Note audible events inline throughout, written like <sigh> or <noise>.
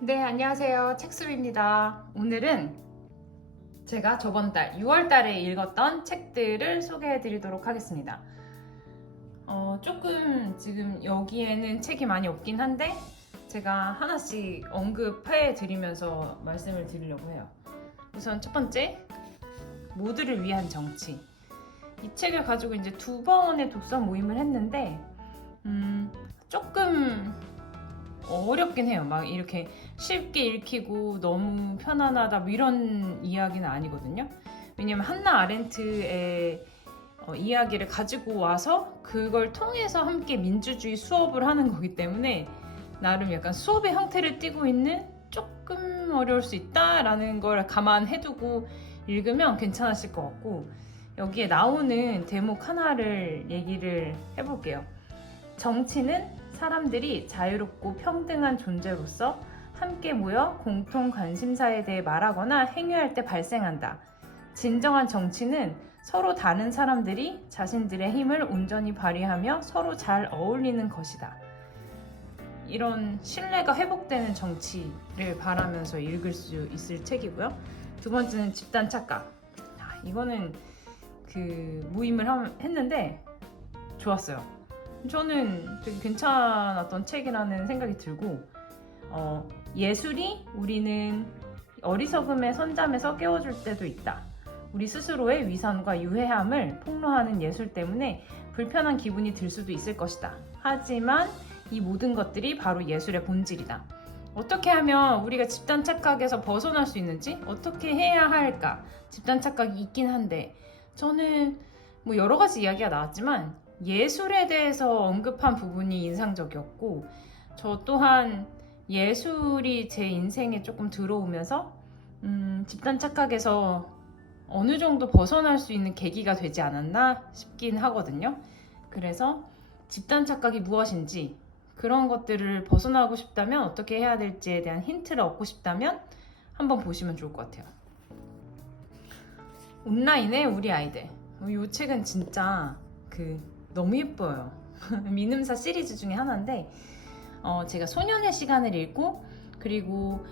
네, 안녕하세요. 책수입니다. 오늘은 제가 저번 달 6월 달에 읽었던 책들을 소개해 드리도록 하겠습니다. 어, 조금 지금 여기에는 책이 많이 없긴 한데 제가 하나씩 언급해 드리면서 말씀을 드리려고 해요. 우선 첫 번째, 모두를 위한 정치. 이 책을 가지고 이제 두 번의 독서 모임을 했는데, 음, 조금 어렵긴 해요. 막 이렇게 쉽게 읽히고 너무 편안하다 뭐 이런 이야기는 아니거든요. 왜냐면 한나 아렌트의 어, 이야기를 가지고 와서 그걸 통해서 함께 민주주의 수업을 하는 거기 때문에 나름 약간 수업의 형태를 띠고 있는 조금 어려울 수 있다라는 걸 감안해두고 읽으면 괜찮았을 것 같고 여기에 나오는 대목 하나를 얘기를 해볼게요. 정치는 사람들이 자유롭고 평등한 존재로서 함께 모여 공통 관심사에 대해 말하거나 행위할 때 발생한다. 진정한 정치는 서로 다른 사람들이 자신들의 힘을 온전히 발휘하며 서로 잘 어울리는 것이다. 이런 신뢰가 회복되는 정치를 바라면서 읽을 수 있을 책이고요. 두 번째는 집단 착각. 아, 이거는 그 모임을 함- 했는데 좋았어요. 저는 되게 괜찮았던 책이라는 생각이 들고 어, 예술이 우리는 어리석음의 선잠에서 깨워줄 때도 있다. 우리 스스로의 위선과 유해함을 폭로하는 예술 때문에 불편한 기분이 들 수도 있을 것이다. 하지만 이 모든 것들이 바로 예술의 본질이다. 어떻게 하면 우리가 집단 착각에서 벗어날 수 있는지 어떻게 해야 할까? 집단 착각이 있긴 한데 저는 뭐 여러 가지 이야기가 나왔지만 예술에 대해서 언급한 부분이 인상적이었고 저 또한 예술이 제 인생에 조금 들어오면서 음, 집단 착각에서 어느 정도 벗어날 수 있는 계기가 되지 않았나 싶긴 하거든요. 그래서 집단 착각이 무엇인지 그런 것들을 벗어나고 싶다면 어떻게 해야 될지에 대한 힌트를 얻고 싶다면 한번 보시면 좋을 것 같아요. 온라인의 우리 아이들. 이 책은 진짜 그 너무 예뻐요. <laughs> 민음사 시리즈 중에 하나인데 어, 제가 소년의 시간을 읽고 그리고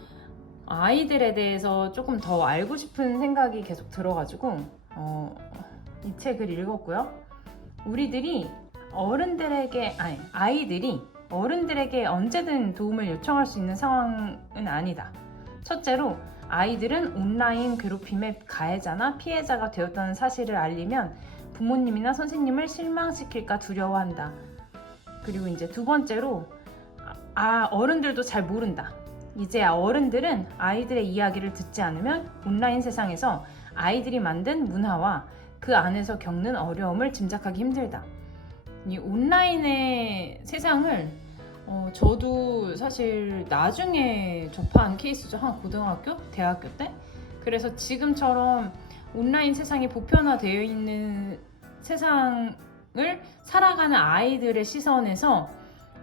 아이들에 대해서 조금 더 알고 싶은 생각이 계속 들어가지고 어, 이 책을 읽었고요. 우리들이 어른들에게 아니 아이들이 어른들에게 언제든 도움을 요청할 수 있는 상황은 아니다. 첫째로 아이들은 온라인 괴롭힘의 가해자나 피해자가 되었다는 사실을 알리면 부모님이나 선생님을 실망시킬까 두려워한다. 그리고 이제 두 번째로 아 어른들도 잘 모른다. 이제 어른들은 아이들의 이야기를 듣지 않으면 온라인 세상에서 아이들이 만든 문화와 그 안에서 겪는 어려움을 짐작하기 힘들다. 이 온라인의 세상을 어, 저도 사실 나중에 접한 케이스죠. 한 고등학교, 대학교 때. 그래서 지금처럼 온라인 세상이 보편화되어 있는 세상을 살아가는 아이들의 시선에서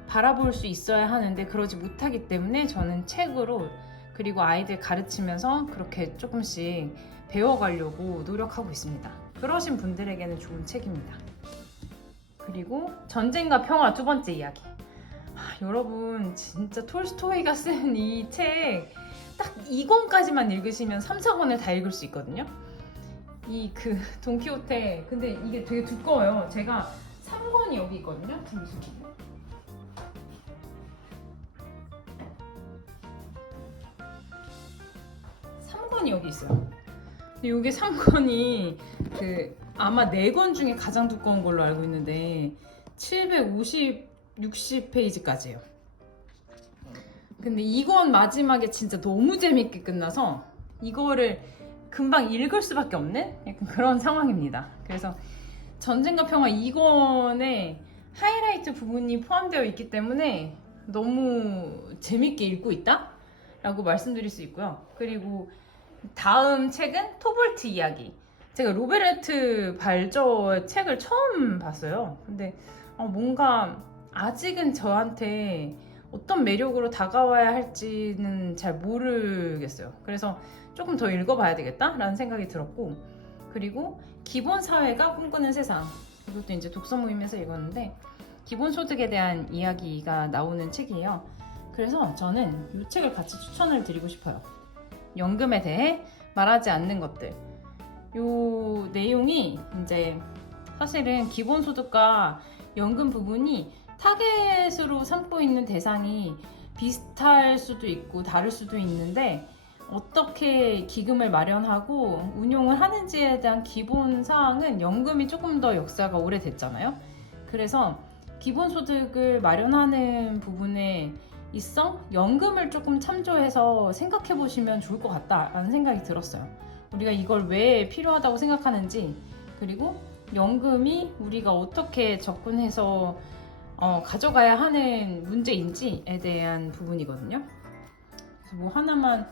바라볼 수 있어야 하는데 그러지 못하기 때문에 저는 책으로 그리고 아이들 가르치면서 그렇게 조금씩 배워가려고 노력하고 있습니다. 그러신 분들에게는 좋은 책입니다. 그리고 전쟁과 평화 두 번째 이야기. 하, 여러분 진짜 톨스토이가 쓴 이 책딱 2권까지만 읽으시면 3, 4권을 다 읽을 수 있거든요. 이 그 돈키호테 근데 이게 되게 두꺼워요. 제가 3권이 여기 있거든요. 잠시만요. 삼권이 여기 있어요. 이게 3권이 그 아마 4권 중에 가장 두꺼운 걸로 알고 있는데 750, 60페이지까지예요. 근데 이건 마지막에 진짜 너무 재밌게 끝나서 이거를 금방 읽을 수밖에 없는 약간 그런 상황입니다. 그래서 전쟁과 평화 2권에 하이라이트 부분이 포함되어 있기 때문에 너무 재밌게 읽고 있다? 라고 말씀드릴 수 있고요. 그리고 다음 책은 토볼트 이야기. 제가 로베르트 발저의 책을 처음 봤어요. 근데 어, 뭔가 아직은 저한테 어떤 매력으로 다가와야 할지는 잘 모르겠어요. 그래서 조금 더 읽어봐야 되겠다라는 생각이 들었고, 그리고 기본 사회가 꿈꾸는 세상. 이것도 이제 독서 모임에서 읽었는데, 기본 소득에 대한 이야기가 나오는 책이에요. 그래서 저는 이 책을 같이 추천을 드리고 싶어요. 연금에 대해 말하지 않는 것들. 요 내용이 이제 사실은 기본 소득과 연금 부분이 타겟으로 삼고 있는 대상이 비슷할 수도 있고 다를 수도 있는데 어떻게 기금을 마련하고 운용을 하는지에 대한 기본 사항은 연금이 조금 더 역사가 오래됐잖아요. 그래서 기본소득을 마련하는 부분에 있어 연금을 조금 참조해서 생각해 보시면 좋을 것 같다라는 생각이 들었어요. 우리가 이걸 왜 필요하다고 생각하는지 그리고 연금이 우리가 어떻게 접근해서 어, 가져가야 하는 문제인지에 대한 부분이거든요. 그래서 뭐 하나만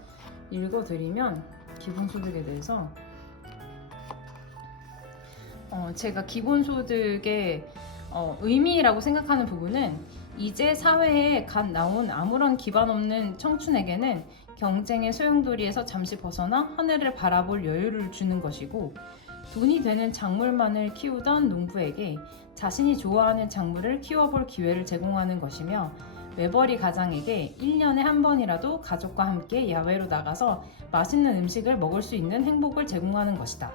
읽어드리면 기본소득에 대해서 어, 제가 기본소득의 어, 의미라고 생각하는 부분은 이제 사회에 갓 나온 아무런 기반 없는 청춘에게는 경쟁의 소용돌이에서 잠시 벗어나 하늘을 바라볼 여유를 주는 것이고 돈이 되는 작물만을 키우던 농부에게 자신이 좋아하는 작물을 키워볼 기회를 제공하는 것이며 외벌이 가장에게 1년에 한 번이라도 가족과 함께 야외로 나가서 맛있는 음식을 먹을 수 있는 행복을 제공하는 것이다.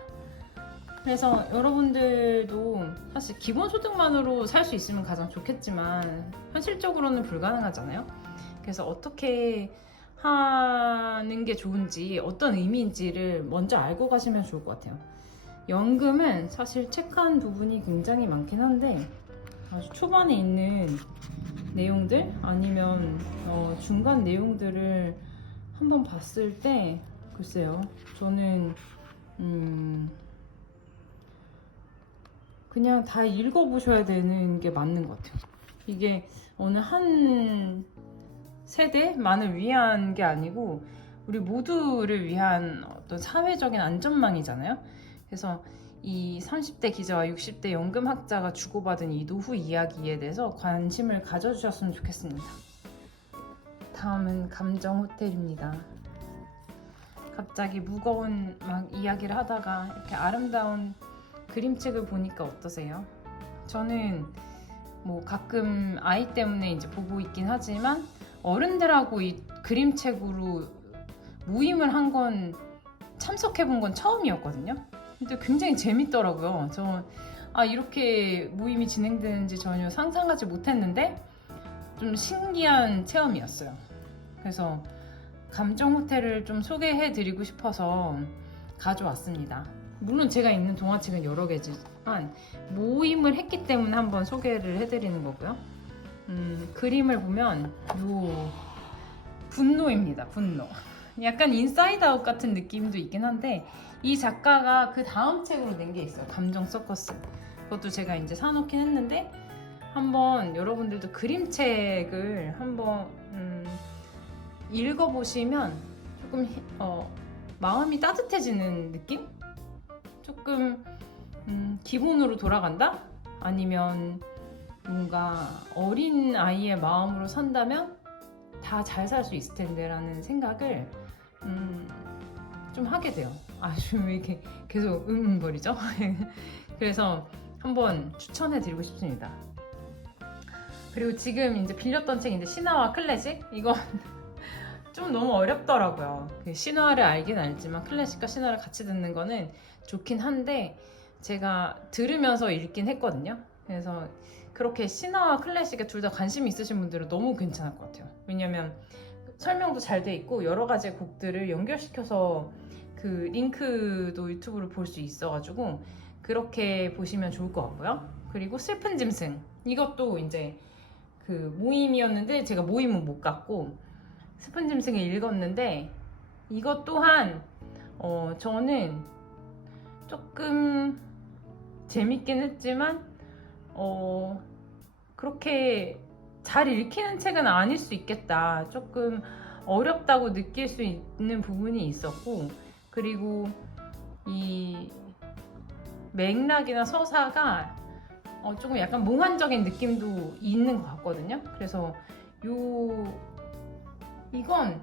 그래서 여러분들도 사실 기본소득만으로 살 수 있으면 가장 좋겠지만 현실적으로는 불가능하잖아요. 그래서 어떻게 하는 게 좋은지 어떤 의미인지를 먼저 알고 가시면 좋을 것 같아요. 연금은 사실 체크한 부분이 굉장히 많긴 한데 아주 초반에 있는 내용들 아니면 어, 중간 내용들을 한번 봤을 때 글쎄요 저는 음, 그냥 다 읽어보셔야 되는 게 맞는 것 같아요. 이게 어느 한 세대만을 위한 게 아니고 우리 모두를 위한 어떤 사회적인 안전망이잖아요. 그래서 이 30대 기자와 60대 연금학자가 주고받은 이 노후 이야기에 대해서 관심을 가져주셨으면 좋겠습니다. 다음은 감정 호텔입니다. 갑자기 무거운 막 이야기를 하다가 이렇게 아름다운 그림책을 보니까 어떠세요? 저는 뭐 가끔 아이 때문에 이제 보고 있긴 하지만 어른들하고 이 그림책으로 모임을 한 건 참석해 본 건 처음이었거든요. 근데 굉장히 재밌더라고요. 저 아, 이렇게 모임이 진행되는지 전혀 상상하지 못했는데 좀 신기한 체험이었어요. 그래서 감정 호텔을 좀 소개해 드리고 싶어서 가져왔습니다. 물론 제가 읽는 동화책은 여러 개지만 모임을 했기 때문에 한번 소개를 해드리는 거고요. 음, 그림을 보면 요 분노입니다. 분노. 약간 인사이드 아웃 같은 느낌도 있긴 한데 이 작가가 그 다음 책으로 낸 게 있어요. 감정 서커스. 그것도 제가 이제 사놓긴 했는데 한번 여러분들도 그림책을 한번 음, 읽어보시면 조금 히- 어, 마음이 따뜻해지는 느낌? 조금 음, 기본으로 돌아간다? 아니면 뭔가 어린 아이의 마음으로 산다면 다 잘 살 수 있을 텐데라는 생각을 음, 좀 하게 돼요. 아, 좀 이렇게 계속 응응거리죠? <laughs> 그래서 한번 추천해 드리고 싶습니다. 그리고 지금 이제 빌렸던 책인데 신화와 클래식? 이건 <laughs> 좀 너무 어렵더라고요. 그 신화를 알긴 알지만 클래식과 신화를 같이 듣는 거는 좋긴 한데 제가 들으면서 읽긴 했거든요. 그래서 그렇게 신화와 클래식에 둘 다 관심 있으신 분들은 너무 괜찮을 것 같아요. 왜냐면 설명도 잘 돼 있고 여러 가지 곡들을 연결시켜서 그 링크도 유튜브로 볼 수 있어가지고 그렇게 보시면 좋을 것 같고요. 그리고 슬픈 짐승 이것도 이제 그 모임이었는데 제가 모임은 못 갔고 슬픈 짐승을 읽었는데 이것 또한 어 저는 조금 재밌긴 했지만 어 그렇게 잘 읽히는 책은 아닐 수 있겠다. 조금 어렵다고 느낄 수 있는 부분이 있었고 그리고 이 맥락이나 서사가 어, 조금 약간 몽환적인 느낌도 있는 것 같거든요. 그래서 요 이건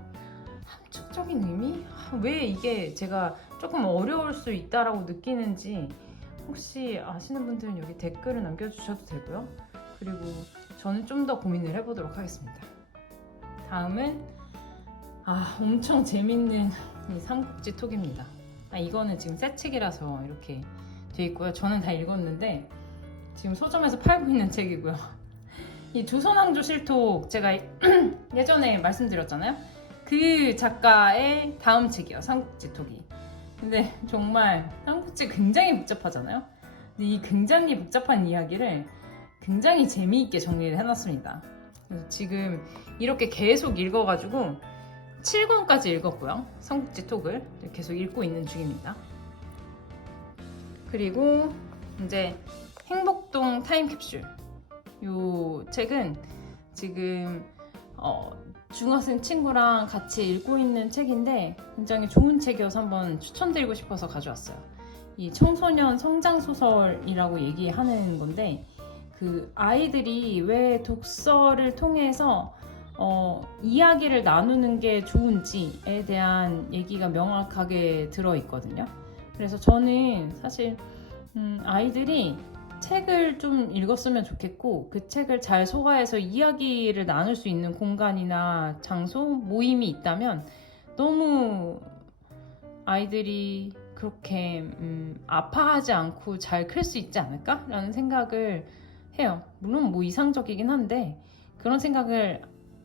함축적인 의미? 아, 왜 이게 제가 조금 어려울 수 있다라고 느끼는지 혹시 아시는 분들은 여기 댓글을 남겨주셔도 되고요. 그리고 저는 좀 더 고민을 해보도록 하겠습니다. 다음은 아 엄청 재밌는 이 삼국지 톡입니다. 아, 이거는 지금 새 책이라서 이렇게 돼 있고요. 저는 다 읽었는데 지금 서점에서 팔고 있는 책이고요. 이 조선왕조 실톡 제가 <clears throat> 예전에 말씀드렸잖아요. 그 작가의 다음 책이요. 삼국지 톡이. 근데 정말 삼국지 굉장히 복잡하잖아요. 근데 이 굉장히 복잡한 이야기를 굉장히 재미있게 정리를 해놨습니다. 지금 이렇게 계속 읽어가지고 7권까지 읽었고요. 삼국지 톡을 계속 읽고 있는 중입니다. 그리고 이제 행복동 타임캡슐 이 책은 지금 어, 중학생 친구랑 같이 읽고 있는 책인데 굉장히 좋은 책이어서 한번 추천드리고 싶어서 가져왔어요. 이 청소년 성장 소설이라고 얘기하는 건데 그 아이들이 왜 독서를 통해서 어, 이야기를 나누는 게 좋은지에 대한 얘기가 명확하게 들어 있거든요. 그래서 저는 사실 음, 아이들이 책을 좀 읽었으면 좋겠고 그 책을 잘 소화해서 이야기를 나눌 수 있는 공간이나 장소, 모임이 있다면 너무 아이들이 그렇게 음, 아파하지 않고 잘 클 수 있지 않을까라는 생각을 해요. 물론 뭐 이상적이긴 한데 그런 생각을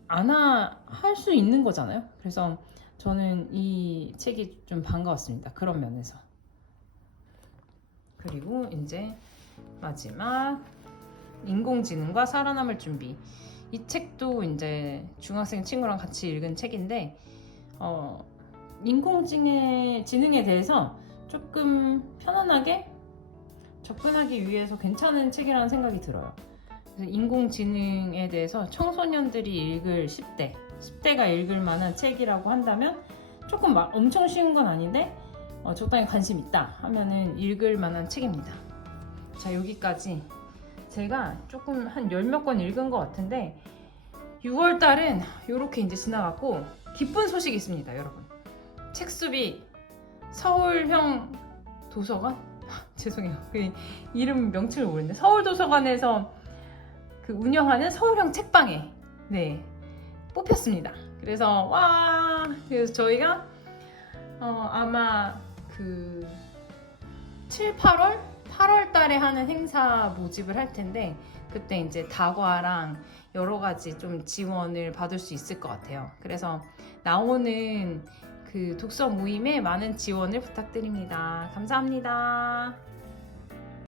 안 할 수 있는 거잖아요. 그래서 저는 이 책이 좀 반가웠습니다. 그런 면에서. 그리고 이제 마지막 인공지능과 살아남을 준비. 이 책도 이제 중학생 친구랑 같이 읽은 책인데 어, 인공지능에 지능에 대해서 조금 편안하게 접근하기 위해서 괜찮은 책이라는 생각이 들어요. 그래서 인공지능에 대해서 청소년들이 읽을 10대, 10대가 읽을 만한 책이라고 한다면 조금 막 엄청 쉬운 건 아닌데 어, 적당히 관심 있다 하면은 읽을 만한 책입니다. 자 여기까지 제가 조금 한 열 몇 권 읽은 것 같은데 6월 달은 이렇게 이제 지나갔고 기쁜 소식이 있습니다, 여러분. 책수비 서울형 도서관 <laughs> 죄송해요. 그 이름 명칭을 모르는데 서울 도서관에서 그 운영하는 서울형 책방에 네 뽑혔습니다. 그래서 와 그래서 저희가 어, 아마 그 7, 8월 8월 달에 하는 행사 모집을 할 텐데 그때 이제 다과랑 여러 가지 좀 지원을 받을 수 있을 것 같아요. 그래서 나오는 그 독서 모임에 많은 지원을 부탁드립니다. 감사합니다.